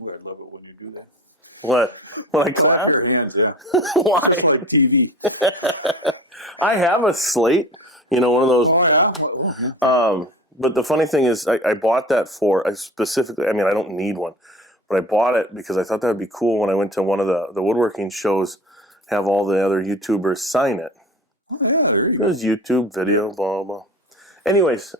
Ooh, I love it when you do that. What? When I clap? Your hands, yeah. Why? It's like TV. I have a slate, one of those. Oh, yeah? But the funny thing is, I bought that I don't need one, but I bought it because I thought that would be cool when I went to one of the woodworking shows, have all the other YouTubers sign it. Oh, yeah, there you go. Because YouTube, video, blah, blah. Anyways,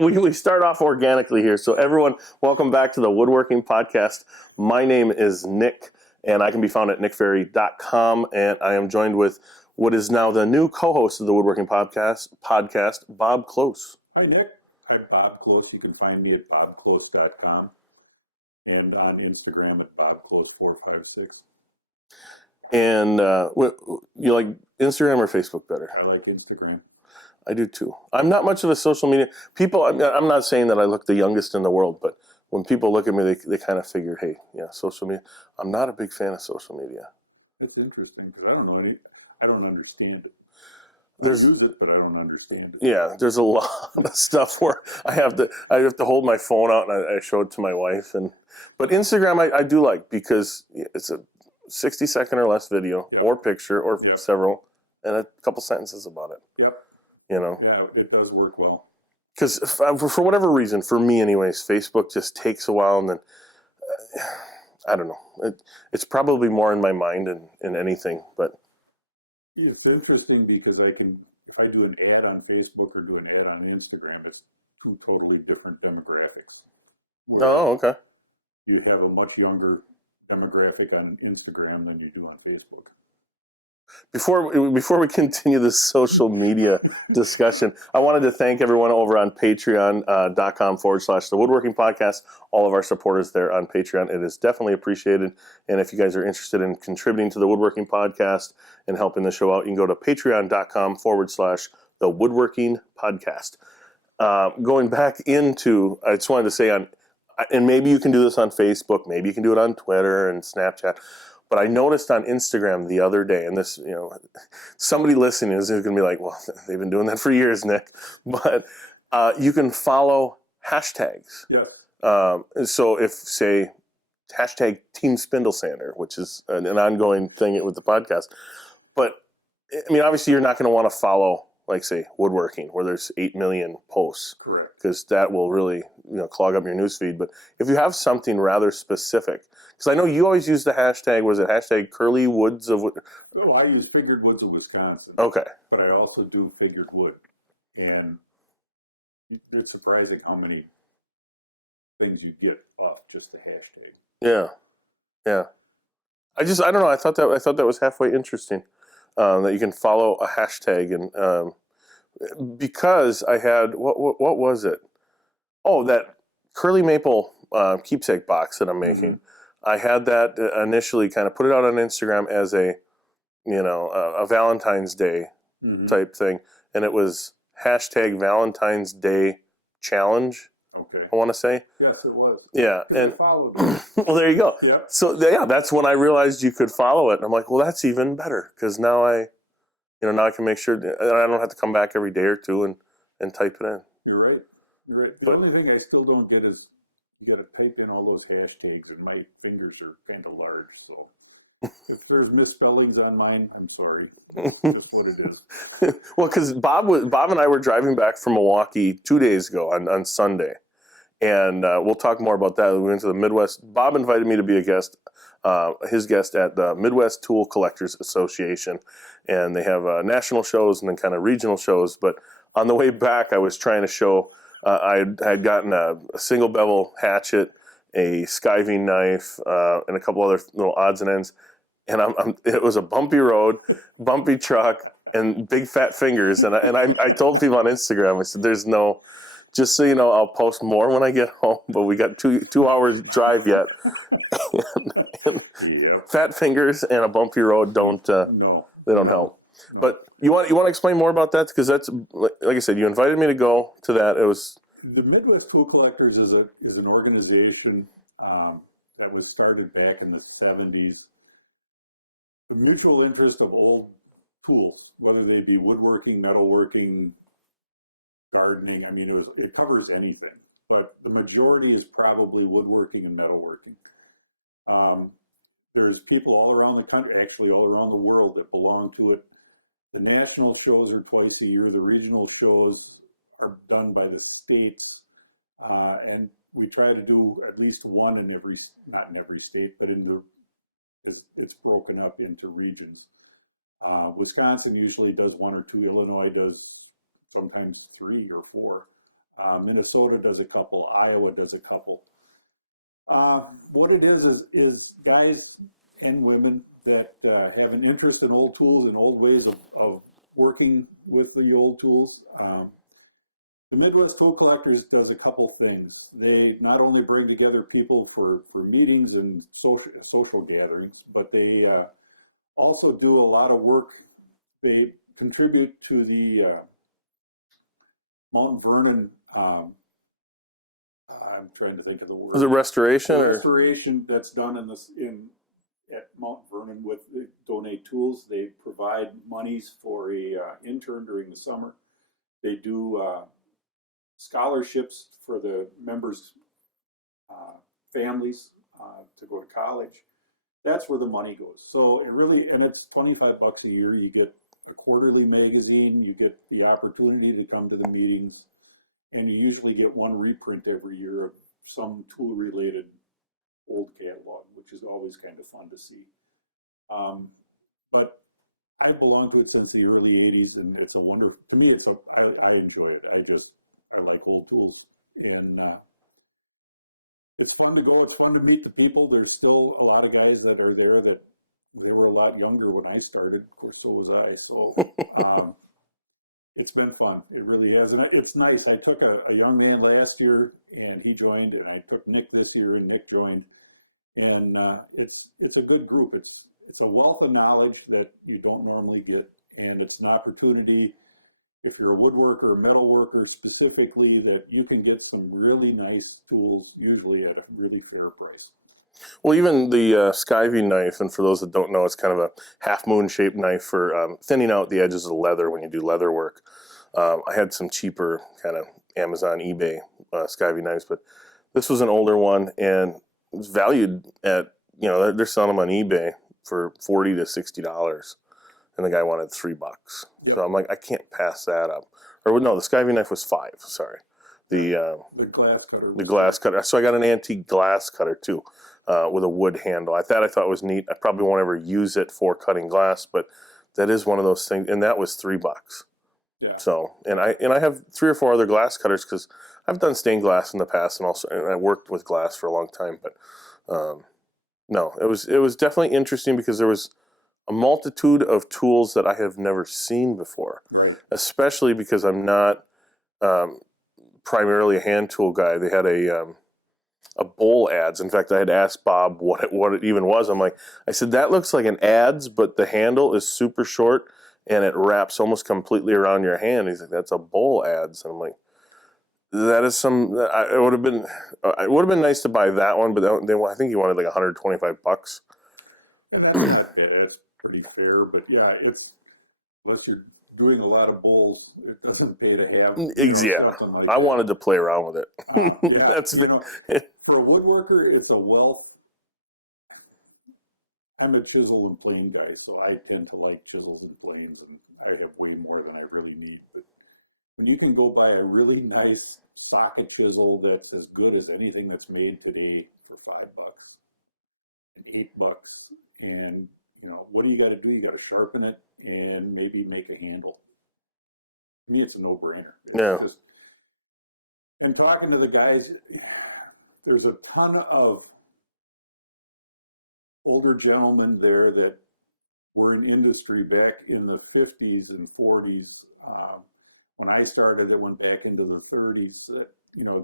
we start off organically here. So everyone, welcome back to the Woodworking Podcast. My name is Nick, and I can be found at nickferry.com, and I am joined with what is now the new co-host of the Woodworking Podcast, Bob Kloes. Hi, Nick. I'm Bob Kloes. You can find me at bobkloes.com and on Instagram at bobkloes456. And you like Instagram or Facebook better? I like Instagram. I do too. I'm not much of a social media. People, I'm not saying that I look the youngest in the world, but when people look at me, they kind of figure, hey, yeah, social media. I'm not a big fan of social media. It's interesting because I don't understand it. There's, I use it, but I don't understand it. Yeah, there's a lot of stuff where I have to hold my phone out and I show it to my wife. But Instagram I do like because it's a 60-second or less video or picture or several and a couple sentences about it. Yep. Yeah, it does work well. Because for whatever reason, for me anyways, Facebook just takes a while, and then I don't know. It's probably more in my mind than anything. But it's interesting because if I do an ad on Facebook or do an ad on Instagram, it's two totally different demographics. Oh, okay. You have a much younger demographic on Instagram than you do on Facebook. Before we continue this social media discussion, I wanted to thank everyone over on patreon.com/the Woodworking Podcast, all of our supporters there on Patreon. It is definitely appreciated. And if you guys are interested in contributing to the Woodworking Podcast and helping the show out, you can go to patreon.com/the Woodworking Podcast. Going back into, I just wanted to say and maybe you can do this on Facebook, maybe you can do it on Twitter and Snapchat. But I noticed on Instagram the other day, and this, somebody listening is going to be like, well, they've been doing that for years, Nick. But you can follow hashtags. Yes. So if, say, hashtag Team Spindle Sander, which is an ongoing thing with the podcast. But, obviously you're not going to want to follow, like, say, woodworking, where there's 8 million posts. Correct. Because that will really, clog up your newsfeed. But if you have something rather specific, because I know you always use the hashtag, was it hashtag Curly Woods of... No, I use Figured Woods of Wisconsin. Okay. But I also do Figured Wood. And it's surprising how many things you get off just the hashtag. Yeah. I don't know. I thought that was halfway interesting, that you can follow a hashtag. And because I had, what was it? Oh, that Curly Maple keepsake box that I'm making. Mm-hmm. I had that initially kind of put it out on Instagram as a Valentine's Day type thing. And it was hashtag Valentine's Day challenge. Okay. I want to say. Yes, it was. Yeah. And I followed well, there you go. Yep. So that's when I realized you could follow it. And I'm like, well, that's even better. Because now I can make sure that I don't have to come back every day or two and type it in. You're right. The only thing I still don't get is you got to type in all those hashtags, and my fingers are kind of large. So if there's misspellings on mine, I'm sorry. That's what it is. Well, because Bob and I were driving back from Milwaukee 2 days ago on Sunday, and we'll talk more about that. We went to the Midwest. Bob invited me to be a guest, his guest at the Midwest Tool Collectors Association, and they have national shows and then kind of regional shows. But on the way back, I was trying to show. I had gotten a single bevel hatchet, a skiving knife, and a couple other little odds and ends. And it was a bumpy road, bumpy truck, and big fat fingers. And I told people on Instagram, I said, "There's no, just so you know, I'll post more when I get home. But we got 2 hours drive yet. and fat fingers and a bumpy road don't help." No. But you want to explain more about that? Because that's, like I said, you invited me to go to that. It was the Midwest Tool Collectors is an organization that was started back in the 70s. The mutual interest of old tools, whether they be woodworking, metalworking, gardening. It covers anything, but the majority is probably woodworking and metalworking. There's people all around the country, actually all around the world, that belong to it. The national shows are twice a year. The regional shows are done by the states, and we try to do at least one in every, not in every state, but it's broken up into regions. Wisconsin usually does one or two. Illinois does sometimes 3 or 4. Minnesota does a couple. Iowa does a couple. What it is guys and women that have an interest in old tools and old ways of working with the old tools. The Midwest Tool Collectors does a couple things. They not only bring together people for meetings and social gatherings, but they also do a lot of work. They contribute to the Mount Vernon. I'm trying to think of the word. Was it restoration? Restoration that's done at Mount Vernon with donate tools. They provide monies for a intern during the summer. They do scholarships for the members' families to go to college. That's where the money goes. So it really, and it's $25 a year. You get a quarterly magazine. You get the opportunity to come to the meetings. And you usually get one reprint every year of some tool-related old catalog, which is always kind of fun to see. But I belong to it since the early 80s, and it's a wonder. To me, I enjoy it. I like old tools. And it's fun to go. It's fun to meet the people. There's still a lot of guys that are there that they were a lot younger when I started. Of course, so was I. So it's been fun. It really has. And it's nice. I took a young man last year, and he joined, and I took Nick this year, and Nick joined. And it's a good group. It's a wealth of knowledge that you don't normally get, and it's an opportunity, if you're a woodworker or metal worker specifically, that you can get some really nice tools, usually at a really fair price. Well, even the Skyview knife, and for those that don't know, it's kind of a half-moon shaped knife for thinning out the edges of leather when you do leather work. I had some cheaper kind of Amazon, eBay Skyview knives, but this was an older one, and it was valued at, they're selling them on eBay for $40 to $60, and the guy wanted $3. Yeah. So I'm like, I can't pass that up. Or no, the Skyview knife was $5. Sorry, the glass cutter. The glass cutter. So I got an antique glass cutter too, with a wood handle. I thought it was neat. I probably won't ever use it for cutting glass, but that is one of those things, and that was $3. Yeah. So, and I have 3 or 4 other glass cutters because I've done stained glass in the past, and I worked with glass for a long time. But no, it was definitely interesting because there was a multitude of tools that I have never seen before. Right. Especially because I'm not primarily a hand tool guy. They had a bowl adze. In fact, I had asked Bob what it even was. I said, that looks like an adze, but the handle is super short and it wraps almost completely around your hand. He's like, that's a bowl adze. And I'm like, that is it would have been nice to buy that one, but I think he wanted like $125. That's pretty fair, but yeah, unless you're doing a lot of bowls, it doesn't pay to have. Like I wanted to play around with it. For a woodworker, it's a wealth. I'm a chisel and plane guy, so I tend to like chisels and planes, and I have way more than I really need. But when you can go buy a really nice socket chisel that's as good as anything that's made today for $5 and $8, and what do you got to do? You got to sharpen it and maybe make a handle. To me, it's a no-brainer. Yeah. And talking to the guys, there's a ton of older gentlemen there that were in industry back in the 50s and 40s. When I started, it went back into the 30s.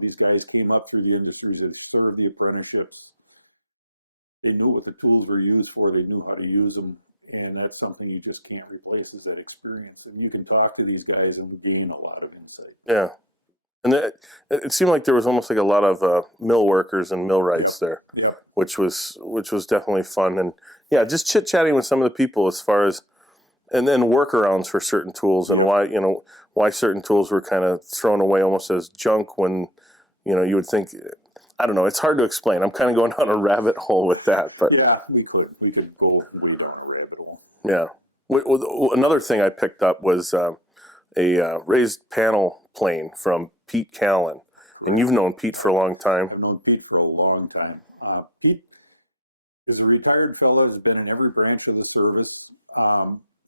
These guys came up through the industries. They served the apprenticeships. They knew what the tools were used for. They knew how to use them. And that's something you just can't replace, is that experience. And you can talk to these guys and gain a lot of insight. Yeah. And it seemed like there was almost like a lot of mill workers and millwrights there, which was definitely fun. And yeah, just chit-chatting with some of the people as far as, and then workarounds for certain tools and why certain tools were kind of thrown away almost as junk when, you would think, I don't know. It's hard to explain. I'm kind of going down a rabbit hole with that, but Yeah, we could go way down a rabbit hole. yeah. Another thing I picked up was a raised panel plane from Pete Callen, and you've known Pete for a long time. I've known Pete for a long time. Pete is a retired fellow, has been in every branch of the service.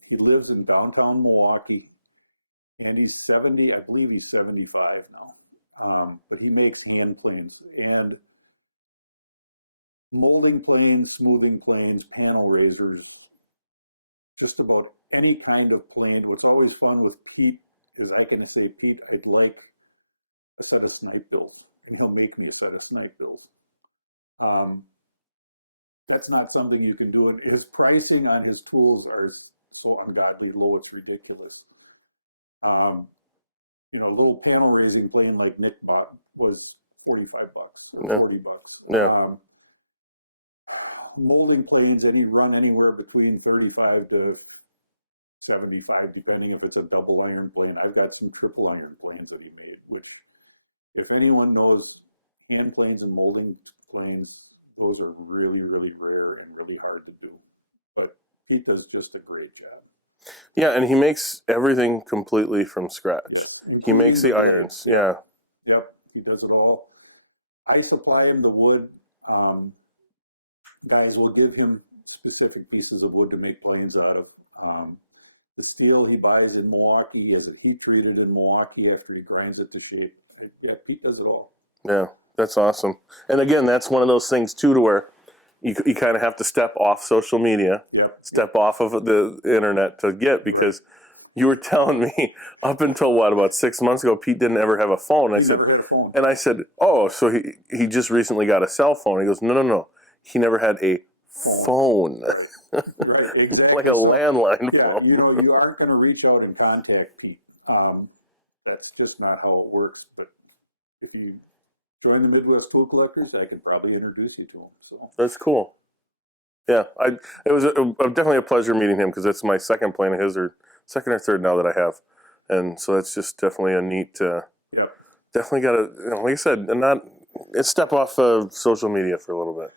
He lives in downtown Milwaukee, and he's 70, I believe he's 75 now. But he makes hand planes and molding planes, smoothing planes, panel raisers, just about any kind of plane. What's always fun with Pete is I can say, Pete, I'd like a set of snipe bills, and he'll make me a set of snipe bills. That's not something you can do. His pricing on his tools are so ungodly low, it's ridiculous. A little panel raising plane like Nick bought was $45 or $40. Yeah. Molding planes, and he'd run anywhere between 35 to 75, depending if it's a double iron plane. I've got some triple iron planes that he made, which, if anyone knows hand planes and molding planes, those are really, really rare and really hard to do. But Pete does just a great job. Yeah, and he makes everything completely from scratch. Yeah. He makes the irons. Yeah. Yep, he does it all. I supply him the wood. Guys will give him specific pieces of wood to make planes out of. The steel he buys in Milwaukee, he has it heat treated in Milwaukee after he grinds it to shape. Yeah, Pete does it all. Yeah, that's awesome. And again, that's one of those things too, to where you kind of have to step off social media, Yep. step off of the internet to get, because you were telling me up until about 6 months ago, Pete didn't ever have a phone. He never had a phone. And I said, oh, so he just recently got a cell phone. He goes, no. He never had a phone. Right, exactly. Like a landline Yeah, phone. you aren't going to reach out and contact Pete. That's just not how it works. But if you join the Midwest Tool Collectors, I could probably introduce you to him. So That's cool. Yeah, it was definitely a pleasure meeting him, because it's my second plane of his, or second or third now that I have, and so that's just definitely a neat. yeah, Definitely got to, like I said, and step off of social media for a little bit.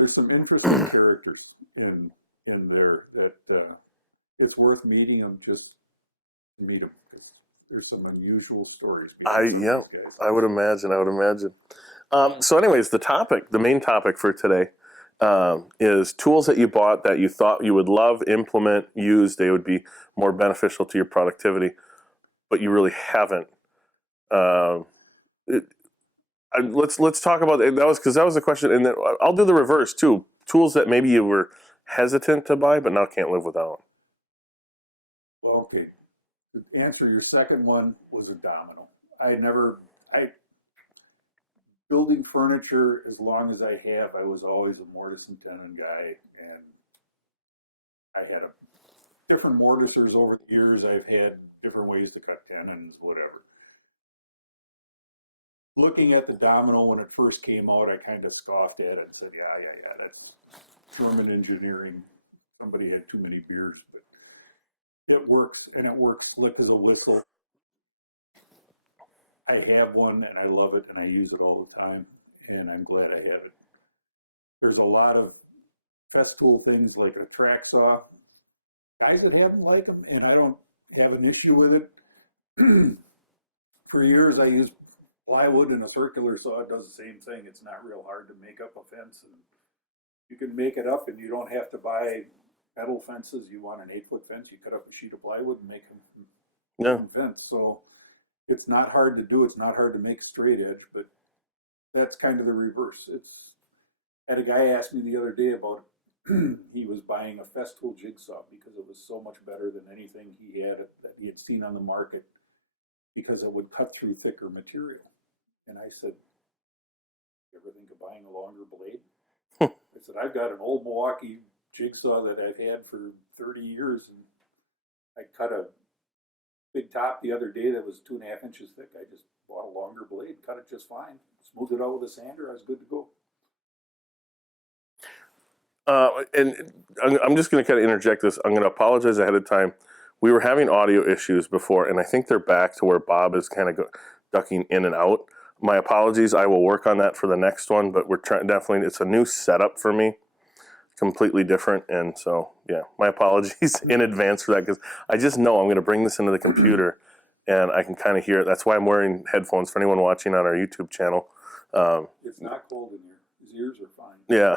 there's some interesting characters in there that it's worth meeting them just to meet them. There's some unusual stories. I would imagine. So, anyways, the main topic for today, is tools that you bought that you thought you would love, implement, use. They would be more beneficial to your productivity, but you really haven't. Let's talk about that. Because that was a question, and then I'll do the reverse too. Tools that maybe you were hesitant to buy, but now can't live without. Well, okay. To answer your second one was a domino. Building furniture as long as I have, I was always a mortise and tenon guy, and I had different mortisers over the years. I've had different ways to cut tenons, whatever. Looking at the domino when it first came out, I kind of scoffed at it and said, yeah, that's German engineering. Somebody had too many beers, but it works, and it works slick as a whistle. I have one, and I love it, and I use it all the time, and I'm glad I have it. There's a lot of Festool things like a track saw. Guys that haven't like them, and I don't have an issue with it. For years, I used plywood, and a circular saw does the same thing. It's not real hard to make up a fence, and you can make it up, and you don't have to buy metal fences. You want an 8-foot fence, you cut up a sheet of plywood and make a fence. So it's not hard to do. It's not hard to make a straight edge, but that's kind of the reverse. Had a guy ask me the other day about he was buying a Festool jigsaw because it was so much better than anything he had seen on the market, because it would cut through thicker material. And I said, you ever think of buying a longer blade? I said, I've got an old Milwaukee jigsaw that I've had for 30 years, and I cut a big top the other day that was 2.5 inches thick. I just bought a longer blade, cut it just fine, smoothed it out with a sander. I was good to go. And I'm just going to kind of interject this. I'm going to apologize ahead of time. We were having audio issues before, and I think they're back to where Bob is kind of ducking in and out. My apologies. I will work on that for the next one, but we're trying definitely. It's a new setup for me, completely different, and so yeah, my apologies in advance for that because I just know I'm going to bring this into the computer, and I can kind of hear it. That's why I'm wearing headphones for anyone watching on our YouTube channel. It's not cold in here. His ears are fine. Yeah.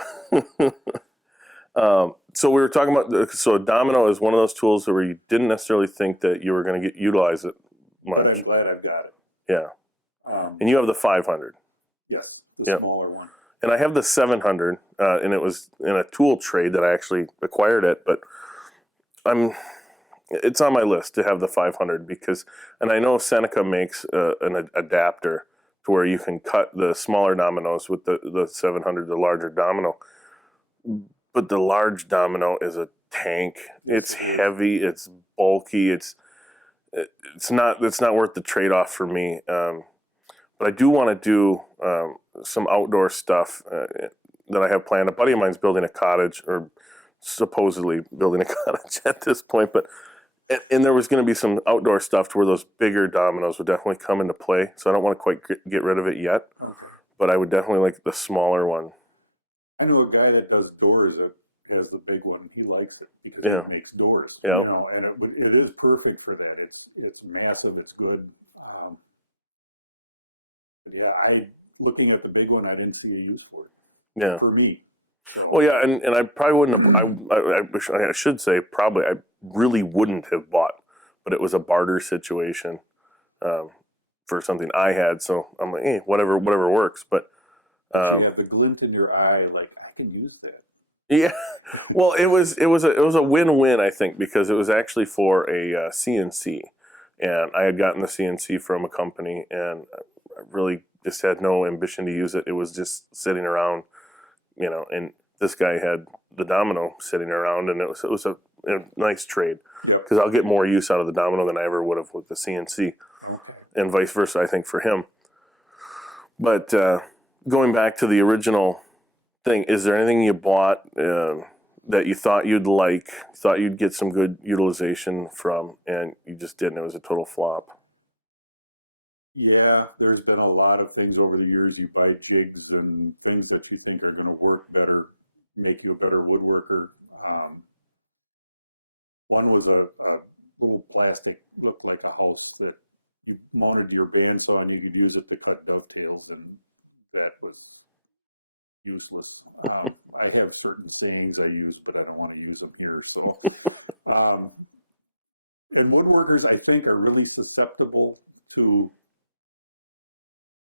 So we were talking about, so a domino is one of those tools where you didn't necessarily think that you were going to utilize it But much. I'm glad I've got it. Yeah. And you have the 500. Yes, the Yep. smaller one. And I have the 700, and it was in a tool trade that I actually acquired it, but it's on my list to have the 500 because, and I know Seneca makes an adapter to where you can cut the smaller dominoes with the 700, the larger domino. But the large domino is a tank. It's heavy. It's bulky. It's not worth the trade off for me. But I do want to do some outdoor stuff that I have planned. A buddy of mine's building a cottage, or supposedly building a cottage at this point. But and there was going to be some outdoor stuff to where those bigger dominoes would definitely come into play. So I don't want to quite get rid of it yet. Okay. But I would definitely like the smaller one. I know a guy that does doors that has the big one. He likes it because Yeah. it makes doors. Yeah. You know, and it is perfect for that. It's massive. It's good. But yeah, looking at the big one, I didn't see a use for it. Yeah. For me. So, Well, yeah, and I probably wouldn't have. I should say probably I really wouldn't have bought, but it was a barter situation for something I had. So I'm like, whatever works. But you have the glint in your eye, like I can use that. yeah, well, it was a win-win, I think, because it was actually for a CNC, and I had gotten the CNC from a company, and I really just had no ambition to use it. It was just sitting around, and this guy had the domino sitting around, and it was a nice trade because I'll get more use out of the domino than I ever would have with the CNC, and vice versa, I think, for him. But going back to the original thing, is there anything you bought that you thought you'd get some good utilization from, and you just didn't? It was a total flop. Yeah, there's been a lot of things over the years. You buy jigs and things that you think are going to work better, make you a better woodworker. One was a little plastic, looked like a house that you mounted your bandsaw and you could use it to cut dovetails, and that was useless. I have certain sayings I use, but I don't want to use them here. So, and woodworkers, I think, are really susceptible to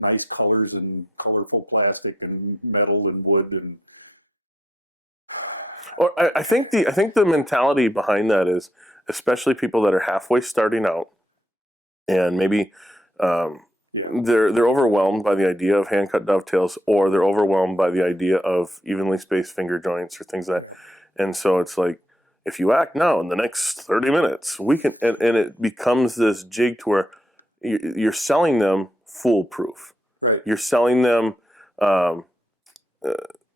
nice colors and colorful plastic and metal and wood and. Or I think the mentality behind that is, especially people that are halfway starting out, and maybe they're overwhelmed by the idea of hand cut dovetails, or they're overwhelmed by the idea of evenly spaced finger joints or things like that. And so it's like, if you act now in the next 30 minutes, we can, and it becomes this jig to where you're selling them foolproof. Right. You're selling them.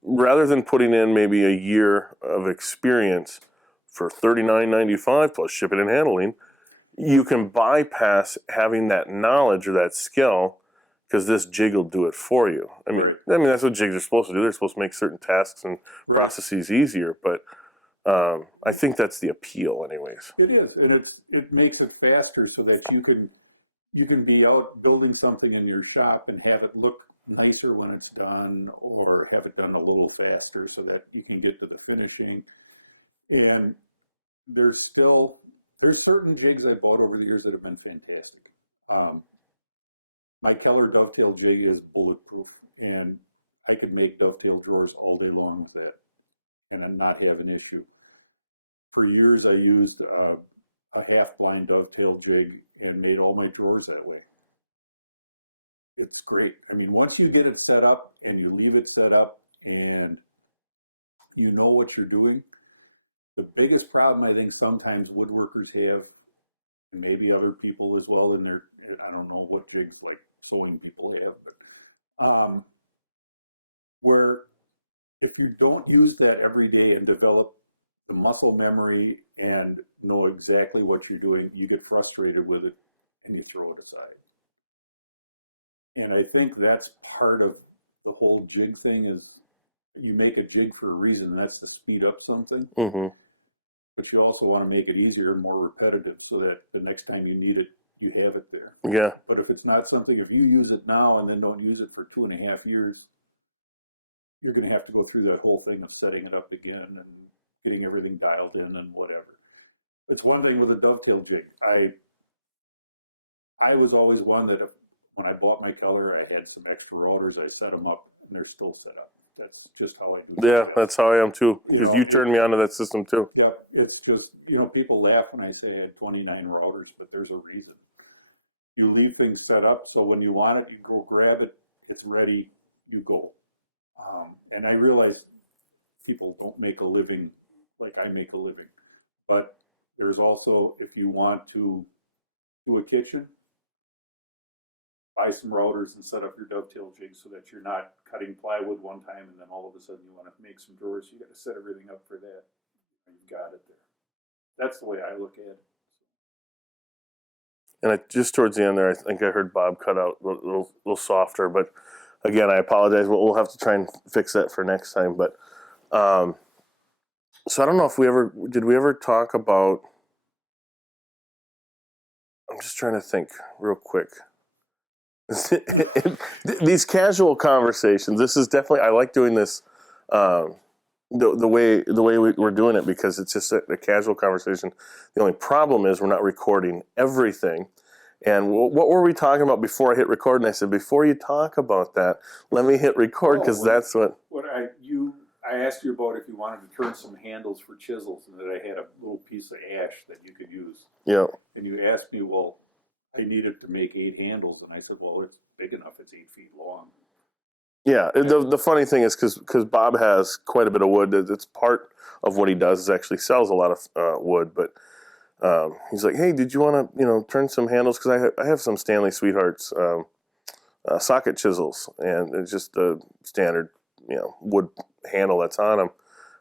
Rather than putting in maybe a year of experience for $39.95 plus shipping and handling, you can bypass having that knowledge or that skill because this jig will do it for you. I mean, that's what jigs are supposed to do. They're supposed to make certain tasks and processes easier. But I think that's the appeal, anyways. It is, and it makes it faster so that you can be out building something in your shop and have it look nicer when it's done, or have it done a little faster so that you can get to the finishing. And there's certain jigs I bought over the years that have been fantastic. My Keller dovetail jig is bulletproof, and I could make dovetail drawers all day long with that and not have an issue. For years I used a half-blind dovetail jig and made all my drawers that way. It's great. I mean, once you get it set up and you leave it set up and you know what you're doing, the biggest problem I think sometimes woodworkers have, and maybe other people as well in I don't know what jigs like sewing people have, but where if you don't use that every day and develop the muscle memory and know exactly what you're doing, you get frustrated with it and you throw it aside. And I think that's part of the whole jig thing is you make a jig for a reason, and that's to speed up something. Mm-hmm. But you also want to make it easier and more repetitive so that the next time you need it, you have it there. Yeah. But if it's not something, if you use it now and then don't use it for 2.5 years, you're going to have to go through that whole thing of setting it up again and getting everything dialed in and whatever. It's one thing with a dovetail jig. I was always one that when I bought my color, I had some extra rotors. I set them up, and they're still set up. That's just how I do it. Yeah, that's how I am too. Because you turned me onto that system too. Yeah, it's just, people laugh when I say I had 29 routers, but there's a reason. You leave things set up, so when you want it, you go grab it, it's ready, you go. And I realize people don't make a living like I make a living. But there's also, if you want to do a kitchen, buy some routers and set up your dovetail jigs so that you're not cutting plywood one time and then all of a sudden you want to make some drawers. You got to set everything up for that. You've got it there. That's the way I look at it. And just towards the end there, I think I heard Bob cut out a little softer. But again, I apologize. We'll have to try and fix that for next time. But so I don't know if did we ever talk about, I'm just trying to think real quick. These casual conversations, this is definitely, I like doing this the way we're doing it because it's just a casual conversation. The only problem is we're not recording everything. And what were we talking about before I hit record? And I said, before you talk about that, let me hit record because that's what I asked you about if you wanted to turn some handles for chisels and that I had a little piece of ash that you could use. Yeah. And you asked me, well, I needed to make 8 handles. And I said, well, it's big enough. It's 8 feet long. Yeah. The funny thing is because Bob has quite a bit of wood. It's part of what he does is actually sells a lot of wood. But he's like, hey, did you want to, turn some handles? Because I have some Stanley Sweethearts socket chisels. And it's just the standard, wood handle that's on them.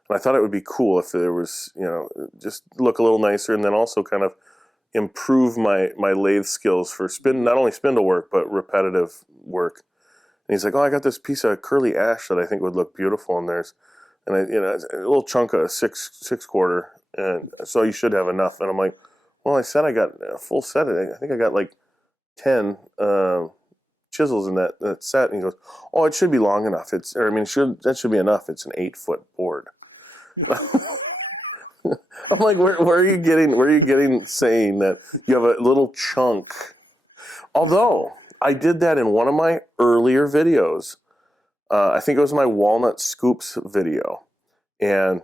And I thought it would be cool if there was, just look a little nicer and then also kind of improve my lathe skills for not only spindle work, but repetitive work. And he's like, oh, I got this piece of curly ash that I think would look beautiful in theirs. And it's a little chunk of 6/4. And so you should have enough. And I'm like, well, I said I got a full set. I think I got like 10 chisels in that set. And he goes, oh, it should be long enough. That should be enough. It's an 8-foot board. I'm like, where are you getting saying that you have a little chunk? Although I did that in one of my earlier videos. I think it was my walnut scoops video. And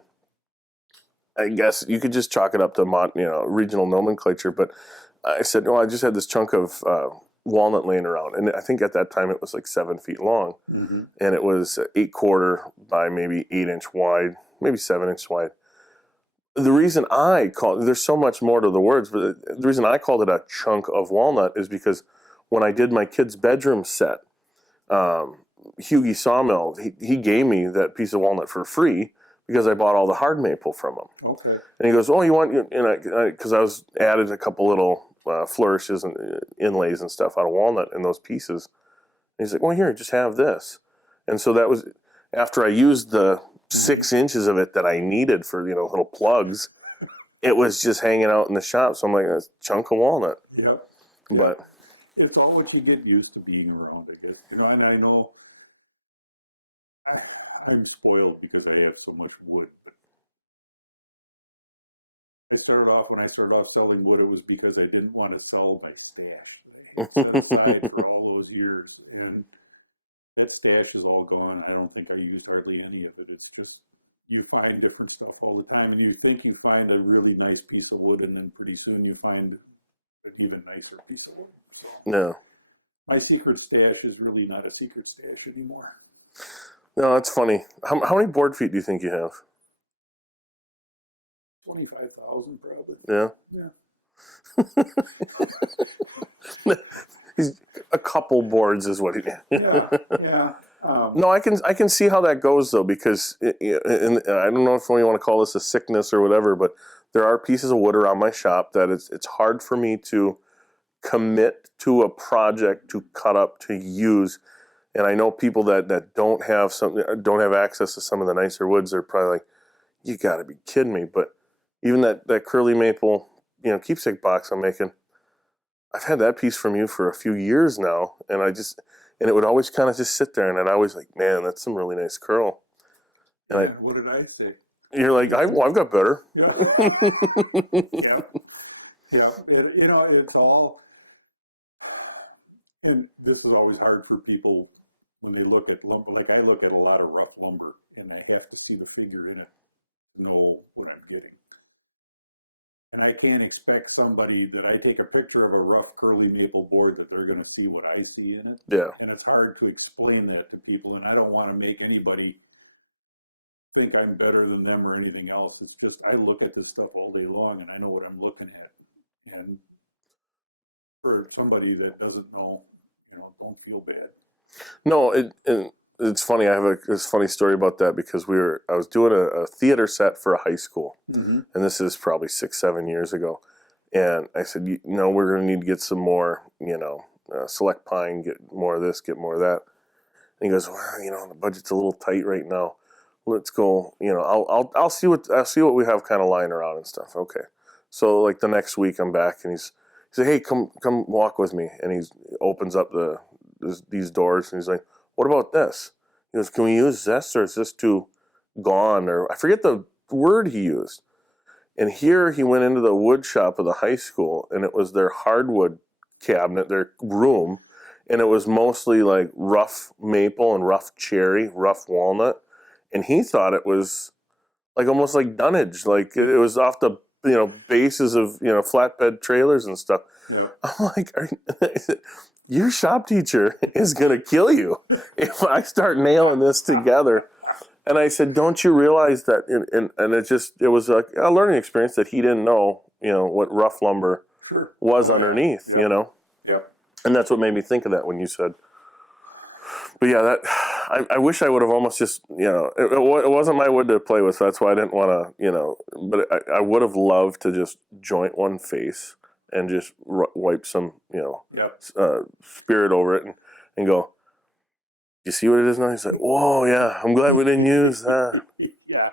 I guess you could just chalk it up to regional nomenclature. But I said, I just had this chunk of walnut laying around. And I think at that time it was like 7 feet long. Mm-hmm. And it was 8/4 by maybe 8-inch wide, maybe 7-inch wide. The reason there's so much more to the words, but the reason I called it a chunk of walnut is because when I did my kid's bedroom set, Hughie Sawmill, he gave me that piece of walnut for free because I bought all the hard maple from him. Okay. And he goes, oh, you want, because I was added a couple little flourishes and inlays and stuff out of walnut in those pieces. And he's like, well, here, just have this. And so that was after I used the 6 inches of it that I needed for, little plugs, it was just hanging out in the shop. So I'm like, that's a chunk of walnut. Yep. But it's all what you get used to being around, I guess. And I know I'm spoiled because I have so much wood. When I started off selling wood, it was because I didn't want to sell my stash that I had set aside for all those years. And that stash is all gone. I don't think I used hardly any of it. It's just you find different stuff all the time, and you think you find a really nice piece of wood, and then pretty soon you find an even nicer piece of wood. So no. My secret stash is really not a secret stash anymore. No, that's funny. How many board feet do you think you have? 25,000 probably. Yeah. Yeah. A couple boards is what he did. Yeah. No, I can see how that goes though, because and I don't know if you want to call this a sickness or whatever, but there are pieces of wood around my shop that it's hard for me to commit to a project to cut up to use. And I know people that don't have access to some of the nicer woods are probably like, you got to be kidding me. But even that curly maple, keepsake box I'm making, I've had that piece from you for a few years now, and it would always kind of just sit there, and I'd always like, man, that's some really nice curl. And what did I say? You're like, I've got better. Yeah. Yeah. And, it's all, and this is always hard for people when they look at lumber. Like, I look at a lot of rough lumber, and I have to see the figure in it to know what I'm getting. And I can't expect somebody that I take a picture of a rough curly maple board that they're going to see what I see in it. Yeah. And it's hard to explain that to people, and I don't want to make anybody think I'm better than them or anything else. It's just, I look at this stuff all day long, and I know what I'm looking at. And for somebody that doesn't know, don't feel bad. No, it's funny. I have this funny story about that because I was doing a theater set for a high school, and this is probably 6-7 years ago. And I said, we're going to need to get some more, select pine, get more of this, get more of that. And he goes, well, the budget's a little tight right now. Let's go. I'll see what we have kind of lying around and stuff. Okay. So like the next week I'm back, and he said, hey, come walk with me. And he opens up these doors, and he's like, what about this? He goes, can we use this, or is this too gone? Or I forget the word he used. And here he went into the wood shop of the high school, and it was their hardwood cabinet, their room, and it was mostly like rough maple and rough cherry, rough walnut. And he thought it was like almost like dunnage, like it was off the bases of flatbed trailers and stuff. Yeah. I'm like, your shop teacher is gonna kill you if I start nailing this together. And I said, don't you realize that? And it was a learning experience that he didn't know, what rough lumber was underneath, Yeah. And that's what made me think of that when you said. But yeah, I wish I would have almost just, it wasn't my wood to play with, so that's why I didn't want to, but I would have loved to just joint one face and just wipe some, spirit over it and go, you see what it is now? He's like, whoa, yeah, I'm glad we didn't use that. Yeah.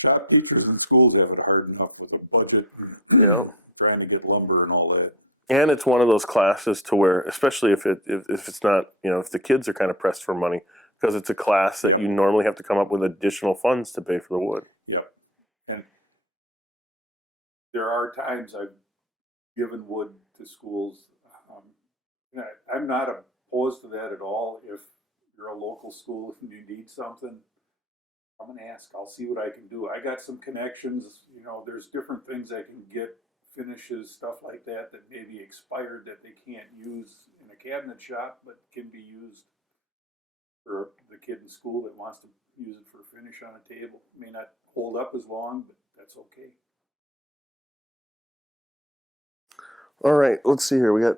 Shop teachers in schools have it hard enough with a budget and trying to get lumber and all that. And it's one of those classes to where, especially if it's not, if the kids are kind of pressed for money, because it's a class that you normally have to come up with additional funds to pay for the wood. Yep. And there are times I've given wood to schools. I'm not opposed to that at all. If you're a local school and you need something, come and ask. I'll see what I can do. I got some connections. There's different things I can get. Finishes, stuff like that may be expired that they can't use in a cabinet shop, but can be used for the kid in school that wants to use it for a finish on a table. May not hold up as long, but that's okay. All right, let's see here. We got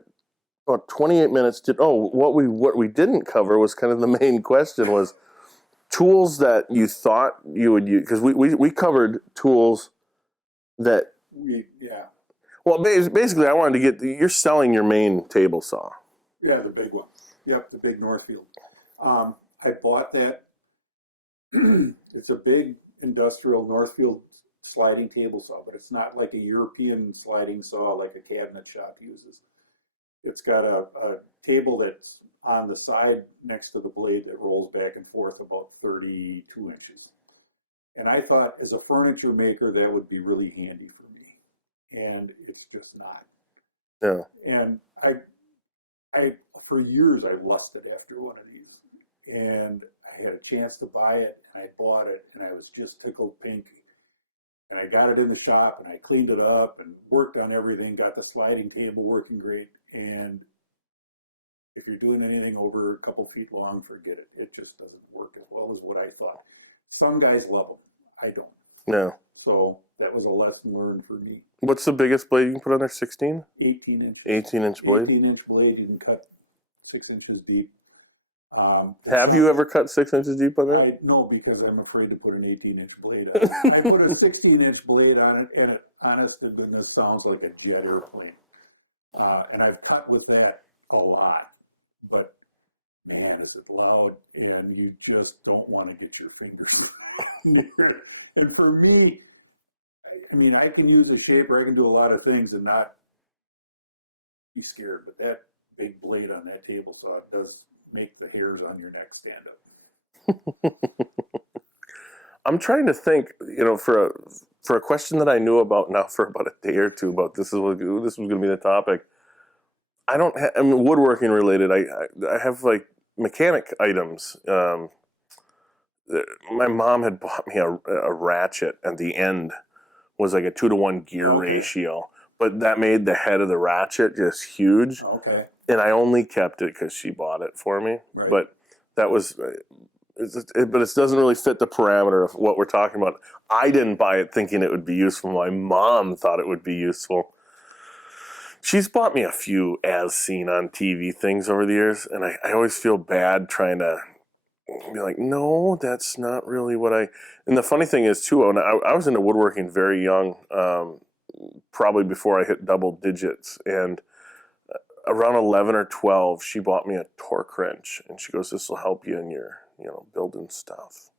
about 28 minutes. What we didn't cover was kind of the main question was tools that you thought you would use, because we covered tools that Well, basically, I wanted to you're selling your main table saw. Yeah, the big one. Yep, the big Northfield. I bought that. It's a big industrial Northfield sliding table saw, but it's not like a European sliding saw like a cabinet shop uses. It's got a table that's on the side next to the blade that rolls back and forth about 32 inches. And I thought, as a furniture maker, that would be really handy for me. And it's just not. Yeah. And I for years I lusted after one of these, and I had a chance to buy it, and I bought it, and I was just tickled pink. And I got it in the shop, and I cleaned it up and worked on everything, got the sliding table working great. And if you're doing anything over a couple feet long, forget it. It just doesn't work as well as what I thought. Some guys love them. I don't. No. So that was a lesson learned for me. What's the biggest blade you can put on there? 16? 18 inch. 18-inch blade? 18-inch blade. You can cut 6 inches deep. Have you ever cut 6 inches deep on there? No, because I'm afraid to put an 18-inch blade on it. I put a 16-inch blade on it, and honest to goodness, sounds like a jet airplane. And I've cut with that a lot, but man, is it loud, and you just don't want to get your fingers near it. And for me, I mean, I can use a shaper, I can do a lot of things and not be scared, but that big blade on that table saw does make the hairs on your neck stand up. I'm trying to think, for a question that I knew about now for about a day or two about this was going to be the topic. I mean, woodworking related. I have like mechanic items. My mom had bought me a ratchet at the end, was like a 2-to-1 gear ratio, but that made the head of the ratchet just huge. Okay. And I only kept it because she bought it for me. Right. But that was, but it doesn't really fit the parameter of what we're talking about. I didn't buy it thinking it would be useful. My mom thought it would be useful. She's bought me a few as seen on TV things over the years, and I always feel bad trying to be like, no, that's not really what I... And the funny thing is, too, I was into woodworking very young, probably before I hit double digits, and around 11 or 12, she bought me a torque wrench, and she goes, this will help you in your, building stuff.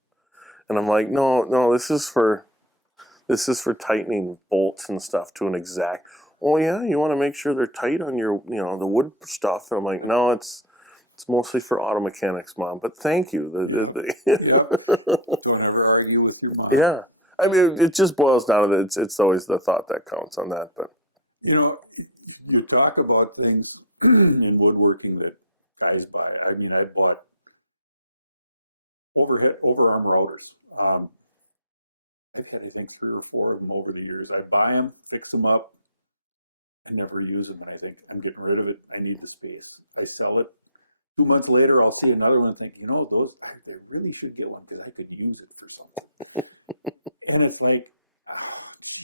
And I'm like, no, this is for tightening bolts and stuff to an exact... Oh yeah, you want to make sure they're tight on your, the wood stuff. And I'm like, no, it's mostly for auto mechanics, Mom. But thank you. Don't ever argue with your mom. Yeah, I mean, it just boils down to that. It's always the thought that counts on that. But you talk about things in woodworking that guys buy. I mean, I bought overarm routers. I've had, I think, 3 or 4 of them over the years. I buy them, fix them up, and never use them. And I think, I'm getting rid of it. I need the space. I sell it. 2 months later, I'll see another one and think, those, they really should get one because I could use it for something. And it's like,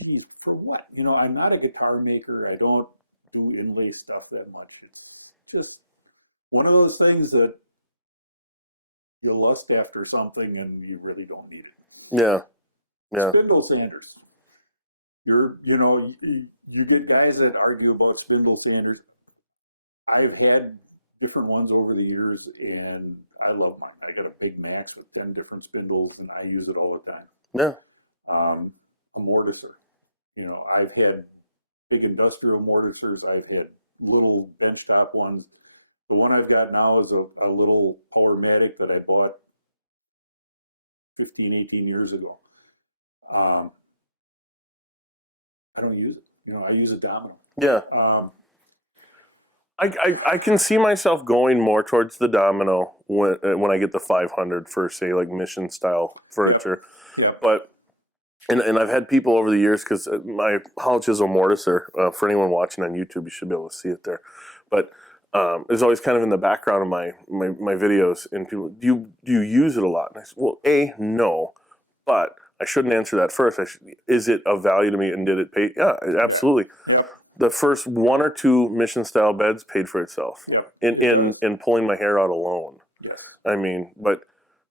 gee, for what? I'm not a guitar maker. I don't do inlay stuff that much. It's just one of those things that you lust after something and you really don't need it. Yeah. Spindle sanders. You get guys that argue about spindle sanders. I've had different ones over the years, and I love mine. I got a big Max with 10 different spindles, and I use it all the time. Yeah. A mortiser. I've had big industrial mortisers. I've had little benchtop ones. The one I've got now is a little Powermatic that I bought 15, 18 years ago. I don't use it. I use a domino. Yeah. I can see myself going more towards the domino when I get the 500 for, say, like mission style furniture. Yep. But and I've had people over the years, because my hollow chisel mortiser, for anyone watching on YouTube, you should be able to see it there. But it's always kind of in the background of my videos, and people, do you use it a lot? And I said, well, no, but I shouldn't answer that first. Is it of value to me, and did it pay? Yeah, absolutely. Yep. The first 1 or 2 mission style beds paid for itself. Yep. In pulling my hair out alone. Yes. I mean, but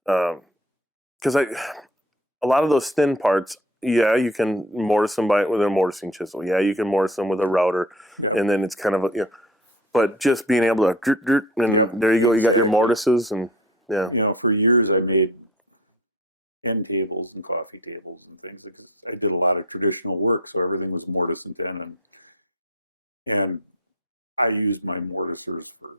because a lot of those thin parts, yeah, you can mortise them with a mortising chisel. Yeah, you can mortise them with a router, and then it's kind of but just being able to and there you go, you got your mortises, and for years I made end tables and coffee tables and things, because I did a lot of traditional work, so everything was mortise and tin, and I used my mortisers for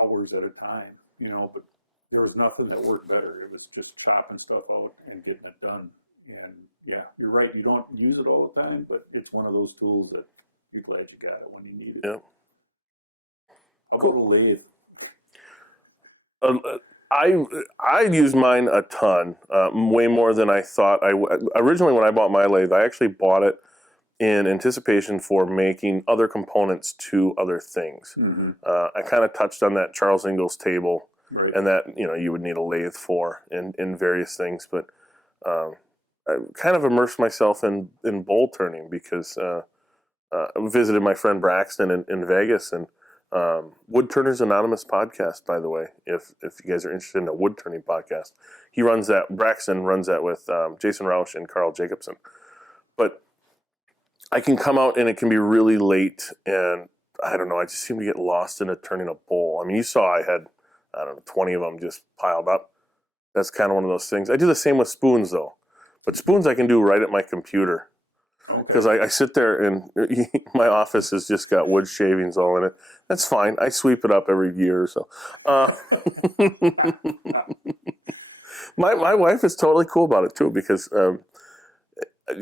hours at a time, but there was nothing that worked better. It was just chopping stuff out and getting it done. And yeah, you're right, you don't use it all the time, but it's one of those tools that you're glad you got it when you need it. Yeah. How about a lathe? I use mine a ton, way more than I thought I would. Originally, when I bought my lathe, I actually bought it in anticipation for making other components to other things. Mm-hmm. I kind of touched on that Charles Ingalls table, Right. and that you would need a lathe for in various things. But I kind of immersed myself in bowl turning, because I visited my friend Braxton in Vegas, and Woodturners Anonymous podcast, by the way, if you guys are interested in a wood turning podcast. He runs that, Braxton runs that with Jason Rausch and Carl Jacobson. But I can come out and it can be really late, and I don't know, I just seem to get lost in turning a bowl. I mean, you saw I had, I don't know, 20 of them just piled up. That's kind of one of those things. I do the same with spoons, though. But spoons I can do right at my computer. Because I sit there and my office has just got wood shavings all in it. That's fine. I sweep it up every year or so. My wife is totally cool about it, too, because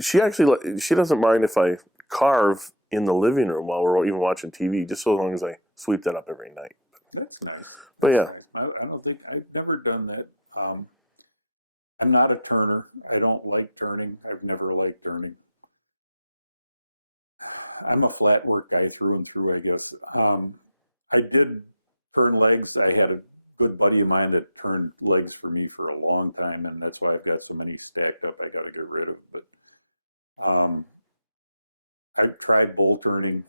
she doesn't mind if I carve in the living room while we're even watching TV, just so long as I sweep that up every night. That's nice. But yeah. I don't think, I've never done that. I'm not a turner. I don't like turning. I've never liked turning. I'm a flat work guy through and through, I guess. I did turn legs. I had a good buddy of mine that turned legs for me for a long time, and that's why I've got so many stacked up I got to get rid of. But I've tried bowl turning.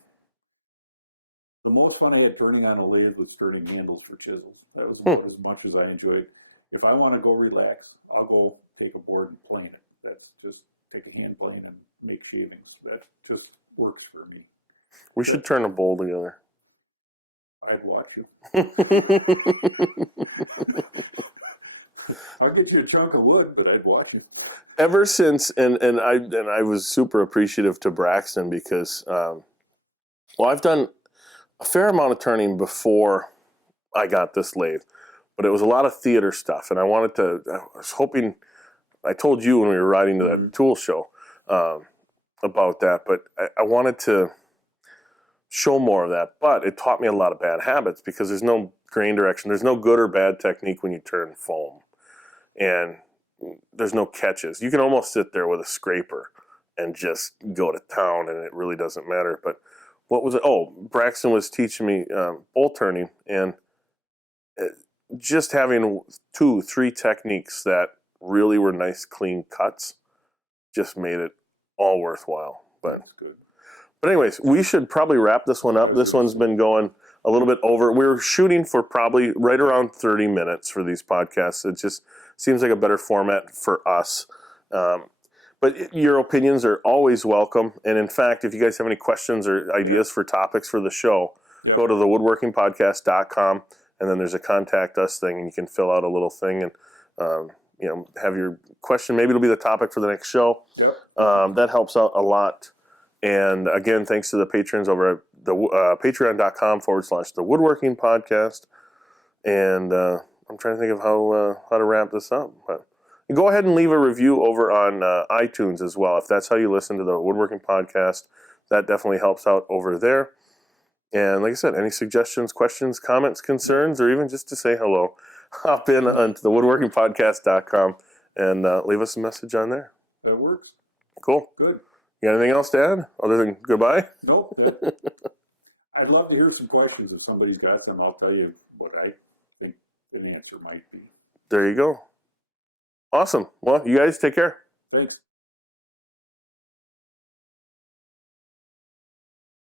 The most fun I had turning on a lathe was turning handles for chisels. That was about as much as I enjoyed. If I want to go relax, I'll go take a board and plane it. That's just take a hand plane and make shavings. That just works for me. We should turn a bowl together. I'd watch you. I'll get you a chunk of wood, but I'd watch you. Ever since, and I was super appreciative to Braxton because, I've done a fair amount of turning before I got this lathe, but it was a lot of theater stuff, and I was hoping, I told you when we were riding to that tool show about that, but I wanted to show more of that, but it taught me a lot of bad habits because there's no grain direction, there's no good or bad technique when you turn foam, and there's no catches. You can almost sit there with a scraper and just go to town, and it really doesn't matter. But what was it? Oh, Braxton was teaching me bowl turning, and just having 2-3 techniques that really were nice, clean cuts just made it all worthwhile. But anyways, we should probably wrap this one up. This one's been going a little bit over. We're shooting for probably right around 30 minutes for these podcasts. It just seems like a better format for us. But your opinions are always welcome. And in fact, if you guys have any questions or ideas for topics for the show, go to the woodworkingpodcast.com, and then there's a contact us thing, and you can fill out a little thing and have your question. Maybe it'll be the topic for the next show. That helps out a lot. And again, thanks to the patrons over at the patreon.com/the Woodworking Podcast. And I'm trying to think of how to wrap this up. But go ahead and leave a review over on iTunes as well. If that's how you listen to the Woodworking Podcast, that definitely helps out over there. And like I said, any suggestions, questions, comments, concerns, or even just to say hello, hop in onto the woodworkingpodcast.com and leave us a message on there. That works. Cool. Good. You got anything else to add other than goodbye? Nope. I'd love to hear some questions. If somebody's got some, I'll tell you what I think an answer might be. There you go. Awesome. Well, you guys take care. Thanks.